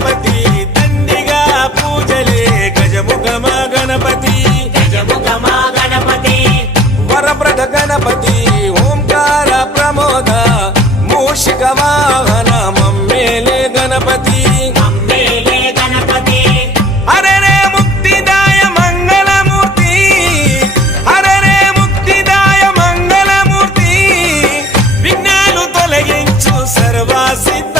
గణపతి దండిగా పూజలే గజముఖమ గణపతి వరప్రద గణపతి ఓంకార ప్రమోద మూషిక వాహన మమ్మేలే గణపతి హరరే ముక్తిదాయ మంగళమూర్తి హరరే ముక్తిదాయ మంగళమూర్తి విఘ్నాలు తొలగించు సర్వసిద్ధ